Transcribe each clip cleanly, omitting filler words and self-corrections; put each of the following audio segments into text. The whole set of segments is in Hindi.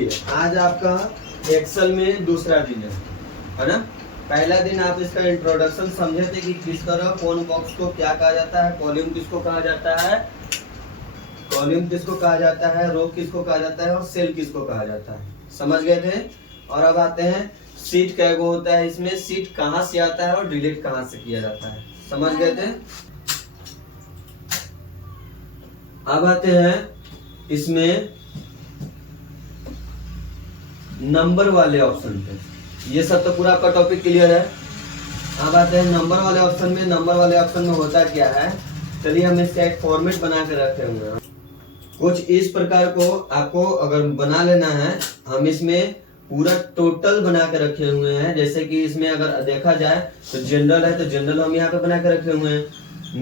आज आपका एक्सेल में दूसरा दिन है ना। पहला दिन आप इसका इंट्रोडक्शन समझे थे कि किस तरह कौन बॉक्स को क्या कहा जाता है, कॉलम किसको कहा जाता है, रो किसको कहा जाता है और सेल किसको कहा जाता है, समझ गए थे। और अब आते हैं सीट कैगो होता है, इसमें सीट कहाँ से आता है और डिलीट कहाँ से किया जाता है, समझ गए थे। अब आते हैं इसमें नंबर वाले ऑप्शन पे। ये सब तो पूरा आपका टॉपिक क्लियर है। अब आते हैं नंबर वाले ऑप्शन में। नंबर वाले ऑप्शन में होता क्या है, चलिए हम इसका एक फॉर्मेट बना के रखे हुए हैं। कुछ इस प्रकार को आपको अगर बना लेना है, हम इसमें पूरा टोटल बना के रखे हुए हैं। जैसे कि इसमें अगर देखा जाए तो जनरल है तो जनरल हम यहाँ पे बना के रखे हुए हैं,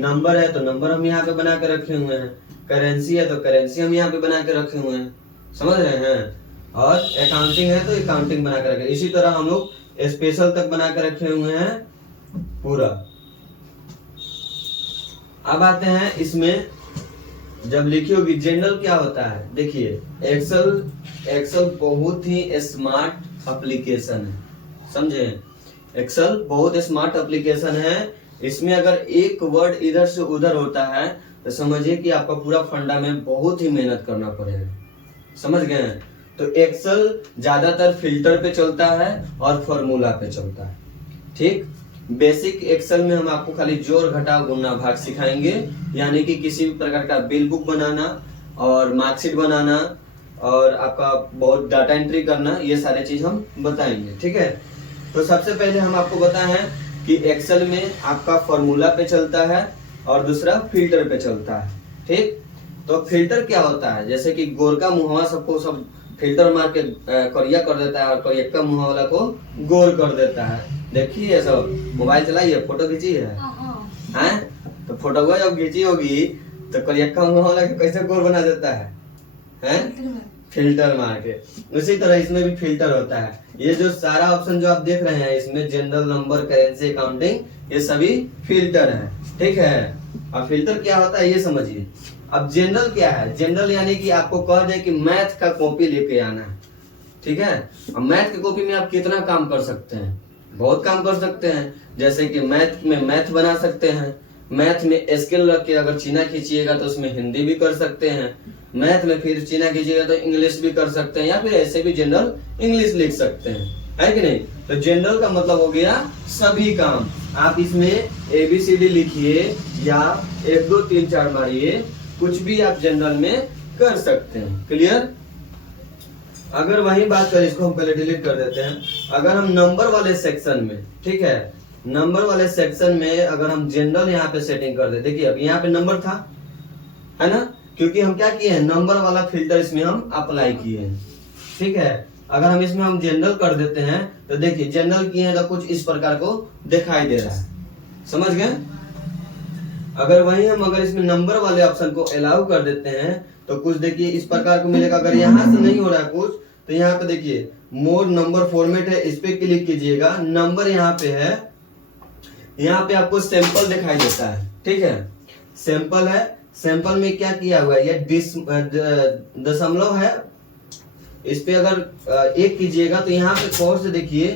नंबर है तो नंबर हम यहाँ पे बना के रखे हुए हैं, करेंसी है तो करेंसी हम यहाँ पे बना के रखे हुए हैं, समझ रहे हैं। और अकाउंटिंग है तो अकाउंटिंग बना कर रखे। इसी तरह हम लोग स्पेशल तक बना कर रखे हुए हैं पूरा। अब आते हैं इसमें जब लिखी होगी जनरल क्या होता है। देखिए एक्सेल बहुत ही स्मार्ट एप्लीकेशन है, समझे। एक्सेल बहुत स्मार्ट एप्लीकेशन है। इसमें अगर एक वर्ड इधर से उधर होता है तो समझिए कि आपका पूरा फंडा में बहुत ही मेहनत करना पड़ेगा, समझ गए। तो एक्सेल ज्यादातर फिल्टर पे चलता है और फॉर्मूला पे चलता है, ठीक। बेसिक एक्सेल में हम आपको खाली जोड़ घटाव गुणा भाग सिखाएंगे, यानी कि किसी भी प्रकार का बिल बुक बनाना और मार्कशीट बनाना और आपका बहुत डाटा एंट्री करना, ये सारे चीज हम बताएंगे, ठीक है। तो सबसे पहले हम आपको बताएं कि एक्सेल में आपका फॉर्मूला पे चलता है और दूसरा फिल्टर पे चलता है, ठीक। तो फिल्टर क्या होता है, जैसे कि गोर का मुहावा सबको सब फिल्टर मार के करिया कर देता है और करिया मुहा वाला को गोर कर देता है। देखिए सब मोबाइल चलाइए, फोटो खींची है हैं? तो फोटो जब खींची होगी तो करिया मुहा वाला को कैसे गोर बना देता है, हैं? फिल्टर मार के। उसी तरह इसमें भी फिल्टर होता है। ये जो सारा ऑप्शन जो आप देख रहे हैं इसमें जनरल, नंबर, करेंसी, अकाउंटिंग, ये सभी फिल्टर है, ठीक है। और फिल्टर क्या होता है ये समझिए। अब जनरल क्या है, जनरल यानी कि आपको कह दे कि मैथ का कॉपी लेके आना है, ठीक है। अब मैथ की कॉपी में आप कितना काम कर सकते हैं, बहुत काम कर सकते हैं। जैसे कि मैथ में मैथ बना सकते हैं, मैथ में स्केल रख के अगर चीना खींचिएगा तो उसमें हिंदी भी कर सकते हैं, मैथ में फिर चीना खींचिएगा तो इंग्लिश भी कर सकते हैं, या फिर ऐसे भी जनरल इंग्लिश लिख सकते हैं, है कि नहीं। तो जनरल का मतलब हो गया सभी काम। आप इसमें ABCD लिखिए या 1 2 3 4 मारिए, कुछ भी आप जनरल में कर सकते हैं, क्लियर। अगर वही बात करें, इसको हम पहले डिलीट कर देते हैं। अगर हम नंबर वाले सेक्शन में, ठीक है, नंबर वाले सेक्शन में अगर हम जनरल यहाँ पे सेटिंग कर दे, देखिए अब यहाँ पे नंबर था, है ना, क्योंकि हम क्या किए हैं, नंबर वाला फिल्टर इसमें हम अप्लाई किए हैं, ठीक है। अगर हम इसमें हम जनरल कर देते हैं तो देखिए जनरल किए हैं तो कुछ इस प्रकार को दिखाई दे रहा है, समझ गए। अगर वही हम अगर इसमें नंबर वाले ऑप्शन को अलाउ कर देते हैं तो कुछ देखिए इस प्रकार को मिलेगा। अगर यहाँ से नहीं हो रहा है कुछ तो यहाँ पे देखिए मोर नंबर फॉर्मेट है, इस पे क्लिक कीजिएगा। नंबर यहाँ पे है, यहाँ पे आपको सैंपल दिखाई देता है, ठीक है, सैंपल है। सैंपल में क्या किया हुआ है, ये दशमलव है, इस पे अगर 1 कीजिएगा तो यहाँ पे कौन से देखिए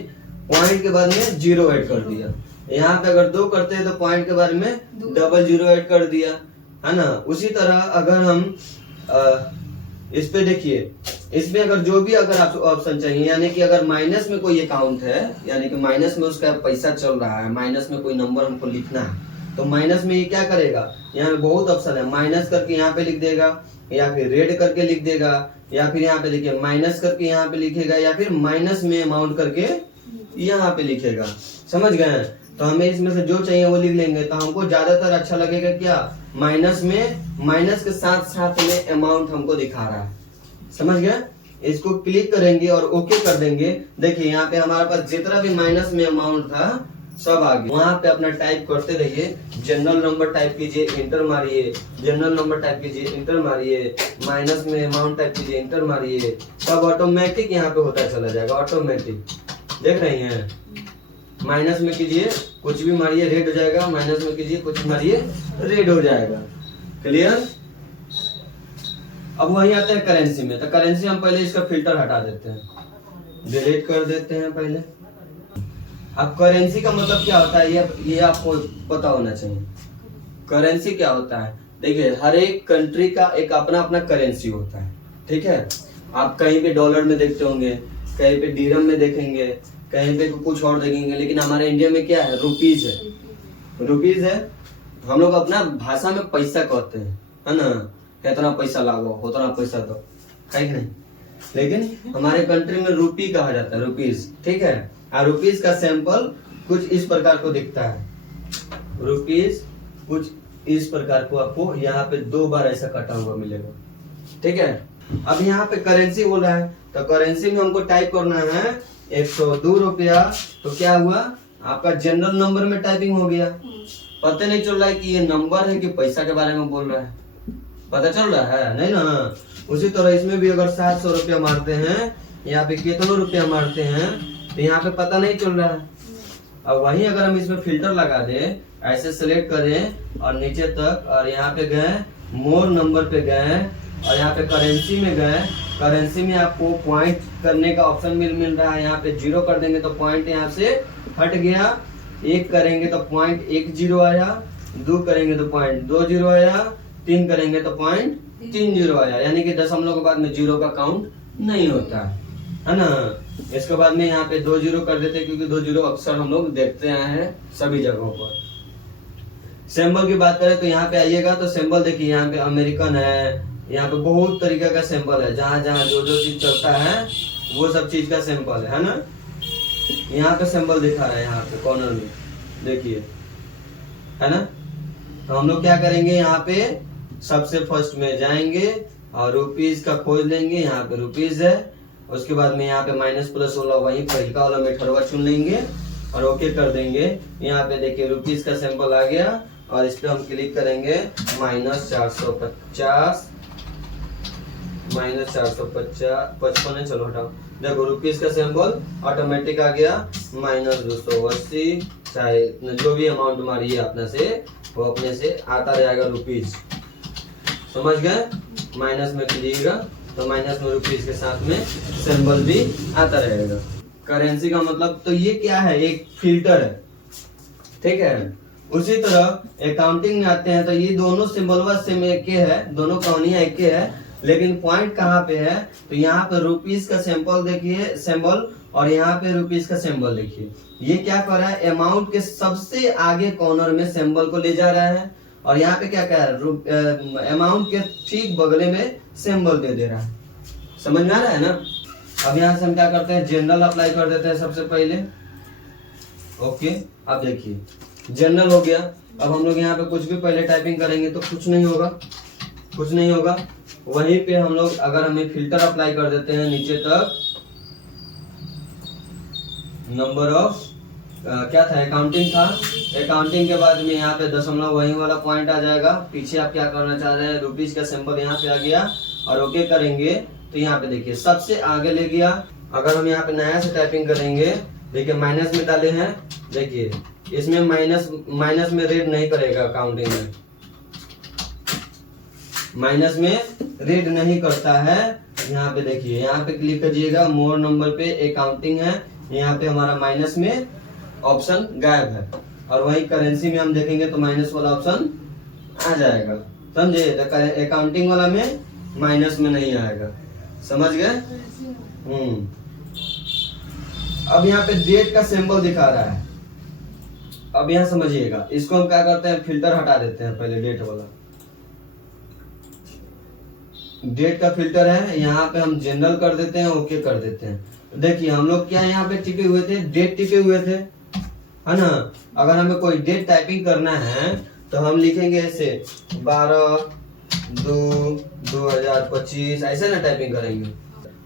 पॉइंट के बाद में 0 ऐड कर दिया। यहाँ पे अगर 2 करते हैं तो पॉइंट के बारे में 00 ऐड कर दिया, है ना। उसी तरह अगर हम इस पे देखिए, इसमें अगर जो भी अगर आप ऑप्शन चाहिए, यानी कि अगर माइनस में कोई अकाउंट है, यानी कि माइनस में उसका पैसा चल रहा है, माइनस में कोई नंबर हमको लिखना है, तो माइनस में ये क्या करेगा, यहाँ पे बहुत ऑप्शन है, माइनस करके यहाँ पे लिख देगा, या फिर रेड करके लिख देगा, या फिर यहाँ पे देखिए माइनस करके यहाँ पे लिखेगा, या फिर माइनस में अमाउंट करके यहाँ पे लिखेगा, समझ गए। तो हमें इसमें से जो चाहिए वो लिख लेंगे। तो हमको ज्यादातर अच्छा लगेगा क्या, माइनस में, माइनस के साथ साथ में अमाउंट हमको दिखा रहा है, समझ गए। इसको क्लिक करेंगे और ओके कर देंगे। देखिए यहाँ पे हमारे पास जितना भी माइनस में अमाउंट था सब आ गया। वहां पे अपना टाइप करते रहिए, जनरल नंबर टाइप कीजिए, इंटर मारिए, जनरल नंबर टाइप कीजिए, इंटर मारिए, माइनस में अमाउंट टाइप कीजिए, इंटर मारिए, सब ऑटोमेटिक यहाँ पे होता चला जाएगा, ऑटोमेटिक। देख रही हैं, माइनस में कीजिए कुछ भी मारिए रेड हो जाएगा, माइनस में कीजिए कुछ मारिए रेड हो जाएगा, क्लियर। अब वही आते हैं करेंसी में, तो करेंसी हम पहले इसका फिल्टर हटा देते हैं, डिलीट कर देते हैं पहले। अब करेंसी का मतलब क्या होता है ये आपको पता होना चाहिए। करेंसी क्या होता है, देखिए हर एक कंट्री का एक अपना अपना करेंसी होता है, ठीक है। आप कहीं पे डॉलर में देखते होंगे, कहीं पे दिरहम में देखेंगे, कहीं पे कुछ और देखेंगे, लेकिन हमारे इंडिया में क्या है, रुपीज है। रुपीज है, हम लोग अपना भाषा में पैसा कहते हैं, है ना, इतना पैसा लागो, उतना पैसा दो, है कि नहीं। लेकिन हमारे कंट्री में रुपी कहा जाता है, रुपीज, ठीक है। और रुपीज का सैंपल कुछ इस प्रकार को दिखता है। रुपीज कुछ इस प्रकार को आपको यहाँ पे 2 बार ऐसा कटा हुआ मिलेगा, ठीक है। अब यहाँ पे करेंसी बोल रहा है, तो करेंसी में हमको टाइप करना है 102 रुपया। तो क्या हुआ, आपका जनरल नंबर में टाइपिंग हो गया। पता नहीं चल रहा है कि ये नंबर है कि पैसा के बारे में बोल रहा है, पता चल रहा है नहीं ना। उसी तरह इसमें भी अगर 700 रुपया मारते हैं, यहाँ पे कितना रुपया मारते हैं, तो यहाँ पे पता नहीं चल रहा है। अब वहीं अगर हम इसमें फिल्टर लगा दे, ऐसे सिलेक्ट करें और नीचे तक, और यहाँ पे गए मोर नंबर पे गए, और यहाँ पे करेंसी में गए। करेंसी में आपको पॉइंट करने का ऑप्शन मिल रहा है। यहाँ पे 0 कर देंगे तो पॉइंट यहाँ से हट गया, 1 करेंगे तो पॉइंट 10 आया, 2 करेंगे तो पॉइंट 20 आया, 3 करेंगे तो पॉइंट 30 आया। यानी कि दशमलव के बाद में 0 का काउंट नहीं होता है ना। इसके बाद में यहाँ पे 2 0 कर देते हैं, क्योंकि 2 0 अक्सर हम लोग देखते आए हैं सभी जगहों पर। सिंबल की बात करें तो यहाँ पे आइएगा तो सिंबल देखिए, यहाँ पे अमेरिकन है, यहाँ पे बहुत तरीके का सिंबल है। जहाँ जहाँ जो चीज चलता है वो सब चीज का सिंबल है ना। यहाँ पे सिंबल दिखा रहा है, यहाँ पे कॉर्नर में देखिए, है ना। तो हम लोग क्या करेंगे, यहाँ पे सबसे फर्स्ट में जाएंगे और रुपीज का खोज लेंगे। यहाँ पे रुपीज है, उसके बाद में यहाँ पे माइनस प्लस वाला वही पहला वाला मेथडवा चुन लेंगे और ओके कर देंगे। यहाँ पे देखिए रुपीज का सिंबल आ गया, और इस पे हम क्लिक करेंगे -450, -455 है, चलो हटाओ। देखो रुपीज का सिंबल ऑटोमेटिक आ गया, -280, चाहे जो भी अमाउंट मारिए अपने से, वो अपने से आता रहेगा रुपीज, समझ गए। माइनस में कीजिएगा तो माइनस में रुपीज के साथ में सिंबल भी आता रहेगा। करेंसी का मतलब तो ये क्या है, एक फिल्टर है, ठीक है। उसी तरह अकाउंटिंग में आते हैं तो ये दोनों सिंबल सेम एक है, दोनों कहानियां एक है, लेकिन पॉइंट कहाँ पे है, तो यहाँ पे रुपीज का सिंबल देखिए, सिंबल, और यहाँ पे रुपीज का सिंबल देखिए। ये क्या कर रहा है, अमाउंट के सबसे आगे कॉर्नर में सिंबल को ले जा रहा है, और यहाँ पे क्या कह रहा है, अमाउंट के ठीक बगले में सिंबल दे रहा है। समझ में आ रहा है ना। अब यहाँ से हम क्या करते हैं, जनरल अप्लाई कर देते हैं सबसे पहले। ओके, अब देखिए जनरल हो गया। अब हम लोग यहाँ पे कुछ भी पहले टाइपिंग करेंगे तो कुछ नहीं होगा, कुछ नहीं होगा। वहीं पे हम लोग अगर हमें फिल्टर अप्लाई कर देते हैं नीचे तक, नंबर ऑफ क्या था, अकाउंटिंग था, अकाउंटिंग के बाद में यहाँ पे दशमलव वही वाला पॉइंट आ जाएगा। पीछे आप क्या करना चाह रहे हैं, रुपीज का सिंबल यहाँ पे आ गया, और ओके करेंगे तो यहाँ पे देखिए सबसे आगे ले गया। अगर हम यहाँ पे नया से टाइपिंग करेंगे, देखिए माइनस में डाले हैं, देखिए इसमें माइनस में रीड नहीं करेगा, अकाउंटिंग में माइनस में रीड नहीं करता है। यहाँ पे देखिए, यहाँ पे क्लिक करिएगा, मोर नंबर पे अकाउंटिंग है, यहाँ पे हमारा माइनस में ऑप्शन गायब है, और वही करेंसी में हम देखेंगे तो माइनस वाला ऑप्शन आ जाएगा, समझे। तो अकाउंटिंग वाला में माइनस में नहीं आएगा, समझ गए। अब यहाँ पे डेट का सिंबल दिखा रहा है। अब यहाँ समझिएगा, इसको हम क्या करते हैं, फिल्टर हटा देते हैं पहले, डेट वाला। डेट का फिल्टर है, यहाँ पे हम जनरल कर देते हैं, ओके कर देते हैं। देखिए हम लोग क्या यहाँ पे टिके हुए थे, डेट टिके हुए थे, है ना। अगर हमें कोई डेट टाइपिंग करना है तो हम लिखेंगे ऐसे 12/2/2025, ऐसे ना टाइपिंग करेंगे।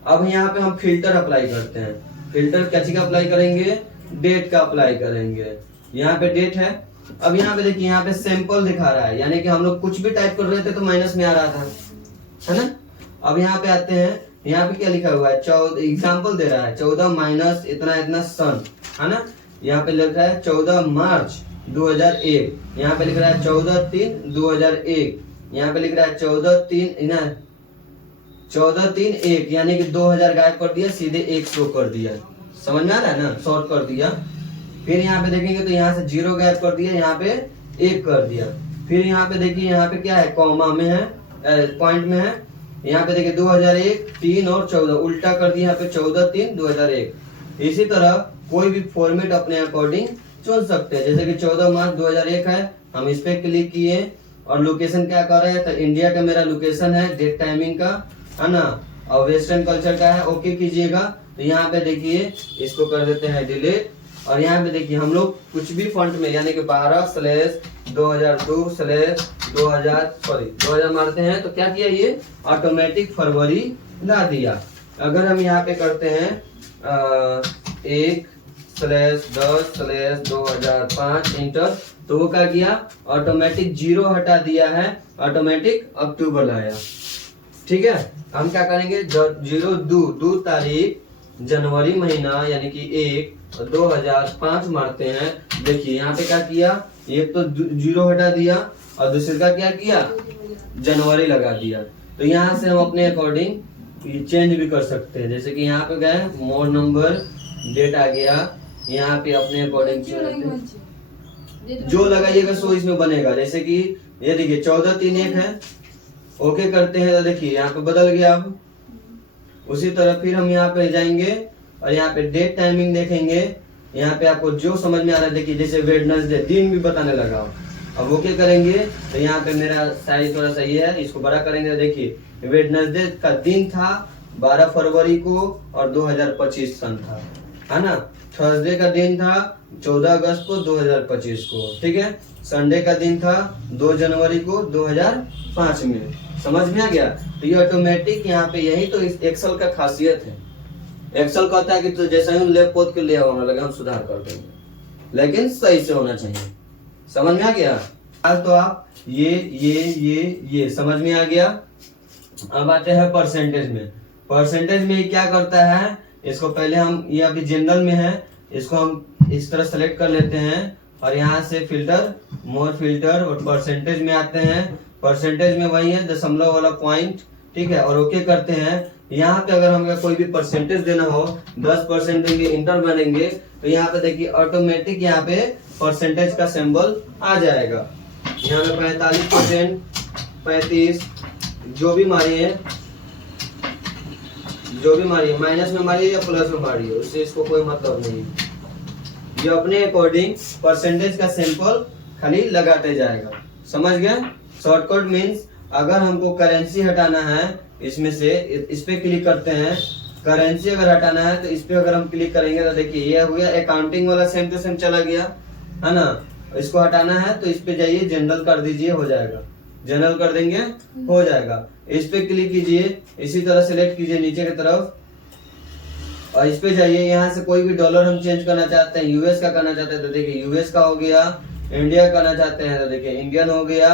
अब यहाँ पे हम फिल्टर अप्लाई करते हैं। फिल्टर क्या चीज का अप्लाई करेंगे, डेट का अप्लाई करेंगे। यहाँ पे डेट है। अब यहाँ पे देखिए, यहाँ पे सैंपल दिखा रहा है, यानी कि हम लोग कुछ भी टाइप कर रहे थे तो माइनस में आ रहा था, है ना। अब यहाँ पे आते हैं, यहाँ पे क्या लिखा हुआ है, 14 एग्जाम्पल दे रहा है, 14 माइनस इतना इतना सन, है ना। यहाँ पे लिख रहा है 14 मार्च 2001, यहाँ पे लिख रहा है 14/3/2001, यहाँ पे लिख रहा है 14/3 14,3,1 यानी कि 2000 गायब कर दिया, सीधे 1 शो कर दिया। समझ में आ रहा है ना, शॉर्ट कर दिया। फिर यहाँ पे देखेंगे तो यहाँ से 0 गायब कर दिया, यहाँ पे 1 कर दिया। फिर यहाँ पे देखिए, यहाँ पे क्या है, कॉमा में है, पॉइंट में है। यहाँ पे देखिए 2001, 3 और 14 उल्टा कर दिया, यहाँ पे 14,3,2001। इसी तरह कोई भी फॉर्मेट अपने अकॉर्डिंग चुन सकते हैं। जैसे कि 14 मार्च 2001 है, हम इस पे क्लिक किए और लोकेशन क्या कर रहे हैं, तो इंडिया का मेरा लोकेशन है, डेट टाइमिंग का है ना, और वेस्टर्न कल्चर का है। ओके कीजिएगा। तो यहाँ पे देखिए इसको कर देते हैं डिलीट। और यहाँ पे देखिए हम लोग कुछ भी फॉन्ट में यानी कि 12/2002 मारते हैं तो क्या किया, ये ऑटोमेटिक फरवरी ला दिया। अगर हम यहाँ पे करते हैं 1/10/2005 इंटर, तो वो क्या किया, ऑटोमेटिक 0 हटा दिया है, ऑटोमेटिक अक्टूबर लाया। ठीक है, हम क्या करेंगे, 02 तारीख जनवरी महीना यानी कि 1/2005 मारते हैं। देखिए यहाँ पे क्या किया, एक तो 0 हटा दिया और दूसरे का क्या किया, जनवरी लगा दिया। तो यहाँ से हम अपने अकॉर्डिंग चेंज भी कर सकते हैं। जैसे कि यहाँ पे गए मोर नंबर, डेट आ गया, यहाँ पे अपने अकॉर्डिंग जो लगाइएगा सो इसमें बनेगा। जैसे कि ये देखिए 14,3,1 है, ओके करते हैं तो देखिए यहाँ पे बदल गया। अब उसी तरह फिर हम यहाँ पे जाएंगे और यहाँ पे डेट टाइमिंग देखेंगे। यहाँ पे आपको जो समझ में आ रहा है, देखिए जैसे वेडनेसडे दिन भी बताने लगा। अब ओके करेंगे तो यहाँ पे मेरा साइज थोड़ा सही है, इसको बड़ा करेंगे तो देखिए वेडनेसडे का दिन था 12 फरवरी को और 2025 सन था, है ना। थर्सडे का दिन था 14 अगस्त को 2025 को, ठीक है। संडे का दिन था 2 जनवरी को 2005 में। समझ में आ गया। तो ये ऑटोमेटिक यहाँ पे, यही तो इस एक्सेल का खासियत है। एक्सेल कहता है कि तो जैसा ही ले पोत के ले होने लगे हम सुधार कर देंगे, लेकिन सही से होना चाहिए। समझ में आ गया। आज तो आप ये समझ में आ गया। अब आते हैं परसेंटेज में। परसेंटेज में क्या करता है, इसको पहले हम, ये अभी जनरल में है, इसको हम इस तरह सेलेक्ट कर लेते हैं और यहाँ से फिल्टर, मोर फिल्टर और परसेंटेज में आते हैं। परसेंटेज में वही है दशमलव वाला पॉइंट, ठीक है, और ओके करते हैं। यहाँ पे अगर हमें कोई भी परसेंटेज देना हो, 10% देंगे, इंटर मारेंगे, तो यहाँ पे देखिए ऑटोमेटिक यहाँ पे परसेंटेज का सिंबल आ जाएगा। यहाँ पे 45%, 35, जो भी मारिए, माइनस में मारिए या प्लस में मारिए, उससे इसको कोई मतलब नहीं। ये अपने अकॉर्डिंग परसेंटेज का सिंबल खाली लगाते जाएगा। समझ गए। शॉर्टकट मीन्स अगर हमको करेंसी हटाना है, इसमें से इस पे क्लिक करते हैं, करेंसी अगर हटाना है तो इस पे अगर हम क्लिक करेंगे तो देखिए ये हो गया, अकाउंटिंग वाला सेम टू सेम चला गया, है ना। इसको हटाना है तो इस पे जाइए, जनरल कर दीजिए, हो जाएगा। जनरल कर देंगे, हो जाएगा। इस पे क्लिक कीजिए, इसी तरह सेलेक्ट कीजिए नीचे की तरफ और इस पे जाइए। यहाँ से कोई भी डॉलर हम चेंज करना चाहते हैं, यूएस का करना चाहते हैं तो देखिए यूएस का हो गया, इंडिया करना चाहते हैं तो देखिए इंडियन हो गया,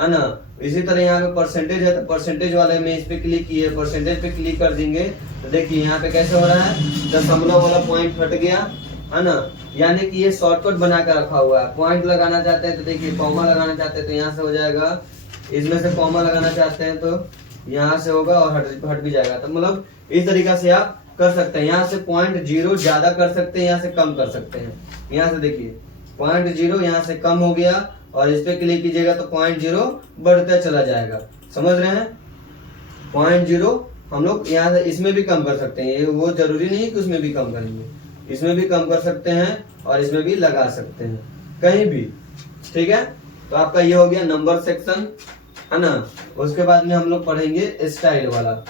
है ना। इसी तरह यहाँ पे परसेंटेज है तो परसेंटेज वाले में इस पे क्लिक किए, परसेंटेज पे क्लिक कर देंगे तो देखिए यहाँ पे कैसे हो रहा है, दशमलव वाला पॉइंट हट गया, है ना। यानी कि ये शॉर्टकट बना कर रखा हुआ है। पॉइंट लगाना चाहते हैं तो देखिए, कॉमा लगाना चाहते हैं तो यहाँ से हो जाएगा, इसमें से कॉमा लगाना चाहते हैं तो यहाँ से होगा और हट भी जाएगा। तो मतलब इस तरीका से आप कर सकते हैं। यहाँ से 0.0 ज्यादा कर सकते हैं, यहाँ से कम कर सकते हैं। यहाँ से देखिए 0.0 यहाँ से कम हो गया और इस पे क्लिक कीजिएगा तो 0.0 बढ़ता चला जाएगा। समझ रहे हैं। 0.0 हम लोग यहाँ से इसमें भी कम कर सकते हैं, ये वो जरूरी नहीं कि उसमें भी कम करेंगे, इसमें भी कम कर सकते हैं और इसमें भी लगा सकते हैं, कहीं भी। ठीक है। तो आपका ये हो गया नंबर सेक्शन, है ना। उसके बाद में हम लोग पढ़ेंगे स्टाइल वाला।